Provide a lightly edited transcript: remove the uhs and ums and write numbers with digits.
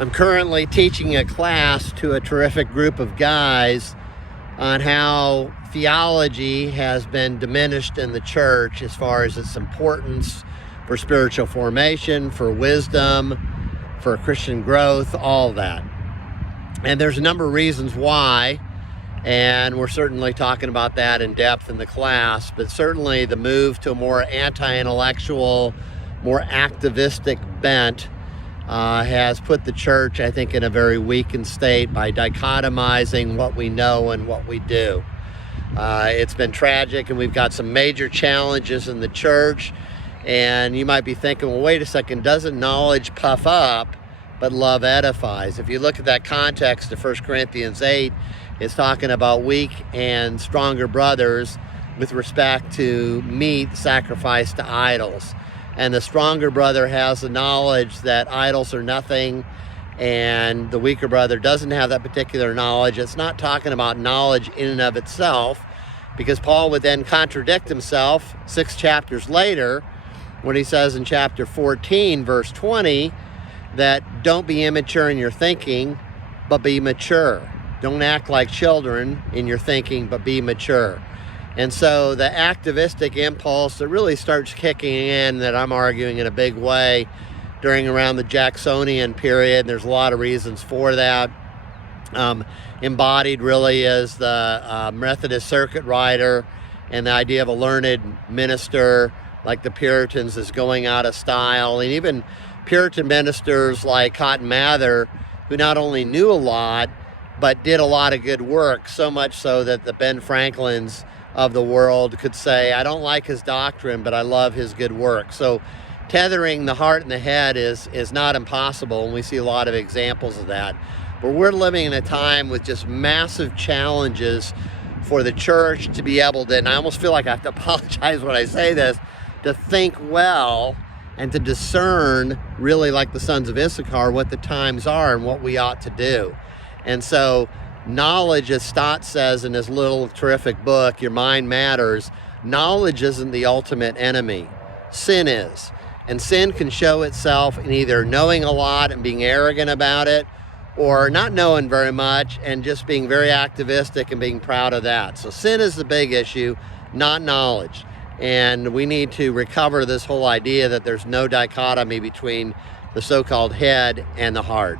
I'm currently teaching a class to a terrific group of guys on how theology has been diminished in the church as far as its importance for spiritual formation, for wisdom, for Christian growth, all that. And there's a number of reasons why, and we're certainly talking about that in depth in the class, but certainly the move to a more anti-intellectual, more activistic bent has put the church, I think, in a very weakened state by dichotomizing what we know and what we do. It's been tragic, and we've got some major challenges in the church. And you might be thinking, well, wait a second, doesn't knowledge puff up, but love edifies? If you look at that context of 1 Corinthians 8, it's talking about weak and stronger brothers with respect to meat sacrificed to idols. And the stronger brother has the knowledge that idols are nothing, and the weaker brother doesn't have that particular knowledge. It's not talking about knowledge in and of itself, because Paul would then contradict himself 6 chapters later when he says in chapter 14, verse 20, that don't be immature in your thinking, but be mature. Don't act like children in your thinking, but be mature. And so the activistic impulse that really starts kicking in, that I'm arguing in a big way, during around the Jacksonian period, and there's a lot of reasons for that. Embodied really is the Methodist circuit rider, and the idea of a learned minister like the Puritans is going out of style. And even Puritan ministers like Cotton Mather, who not only knew a lot, but did a lot of good work, so much so that the Ben Franklins of the world could say, I don't like his doctrine, but I love his good work. So tethering the heart and the head is not impossible, and we see a lot of examples of that. But we're living in a time with just massive challenges for the church to be able to, and I almost feel like I have to apologize when I say this, to think well and to discern, really like the sons of Issachar, what the times are and what we ought to do. And so knowledge, as Stott says in his little terrific book, Your Mind Matters, knowledge isn't the ultimate enemy. Sin is. And sin can show itself in either knowing a lot and being arrogant about it, or not knowing very much and just being very activistic and being proud of that. So sin is the big issue, not knowledge. And we need to recover this whole idea that there's no dichotomy between the so-called head and the heart.